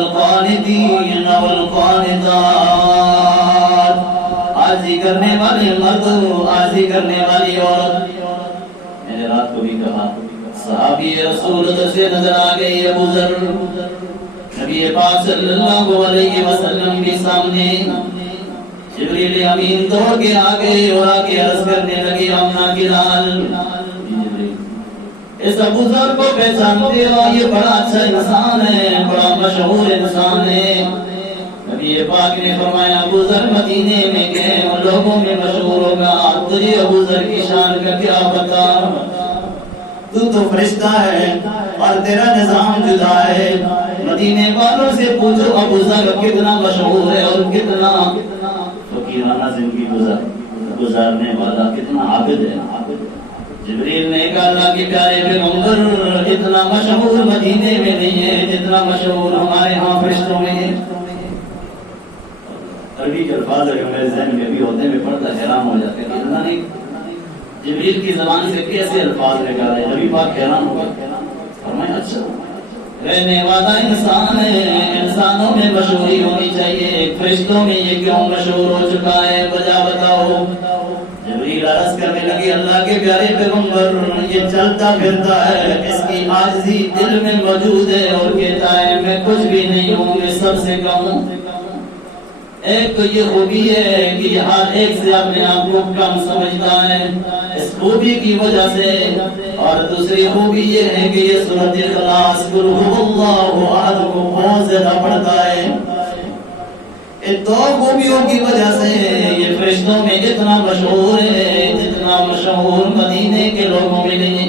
والقانتین والقانتات، عاجزی کرنے والے مرد، عاجزی کرنے والی عورت. میں نے رات کو بھی کہا صحابی رسول سے نظر آ گئی ابو ذر، نبی پاک صلی اللہ علیہ وسلم کے سامنے. جبریل امین دوڑ کے آ گئے اور آ کے عرض کرنے لگی امنا کی لال، اس ابو ذر کو پہچانتے ہو؟ یہ بڑا اچھا انسان ہے، بڑا مشہور انسان ہے. نبی پاک نے فرمایا ابو ذر مدینے میں گئے ان لوگوں میں مشہور ہوگا، تجھے ابو ذر کی شان کا کیا پتا؟ تو فرشتہ ہے اور تیرا نظام جدا ہے. مدینے والوں سے پوچھو ابو ذر کتنا مشہور ہے اور کتنا فقیرانہ زندگی گزارنے والا، کتنا عابد ہے. جبریل نے کہا اللہ کے پیارے پیغمبر اتنا مشہور مدینے میں نہیں ہے جتنا مشہور ہمارے ہاں فرشتوں میں ہے. عربی کے الفاظ اگر میرے ذہن میں بھی ہوتے میں پڑھتا حیران ہو جاتے ہیں، اتنا نہیں جبریل کی زبان سے کیسے الفاظ نکال رہے. نبی پاک حیران ہوگا، فرمایا اچھا رہنے والا انسان ہے، انسانوں میں مشہوری ہونی چاہیے، فرشتوں میں یہ کیوں مشہور ہو چکا ہے؟ وجہ بتاؤ. جبریل عرض کرنے لگے اللہ کے پیارے پیغمبر یہ چلتا پھرتا ہے، اس کی عاجزی دل میں موجود ہے اور کہتا ہے میں کچھ بھی نہیں ہوں، میں سب سے کم ہوں. ایک تو یہ خوبی ہے کہ ہر ایک سے اپنے آپ کو کم سمجھتا ہے اس خوبی کی وجہ سے، اور دوسری خوبی یہ ہے کہ یہ سورۃ اخلاص قل هو اللہ احد کو بہت زیادہ پڑھتا ہے. ان دو خوبیوں کی وجہ سے یہ فرشتوں میں اتنا مشہور ہے جتنا مشہور مدینے کے لوگوں میں نہیں.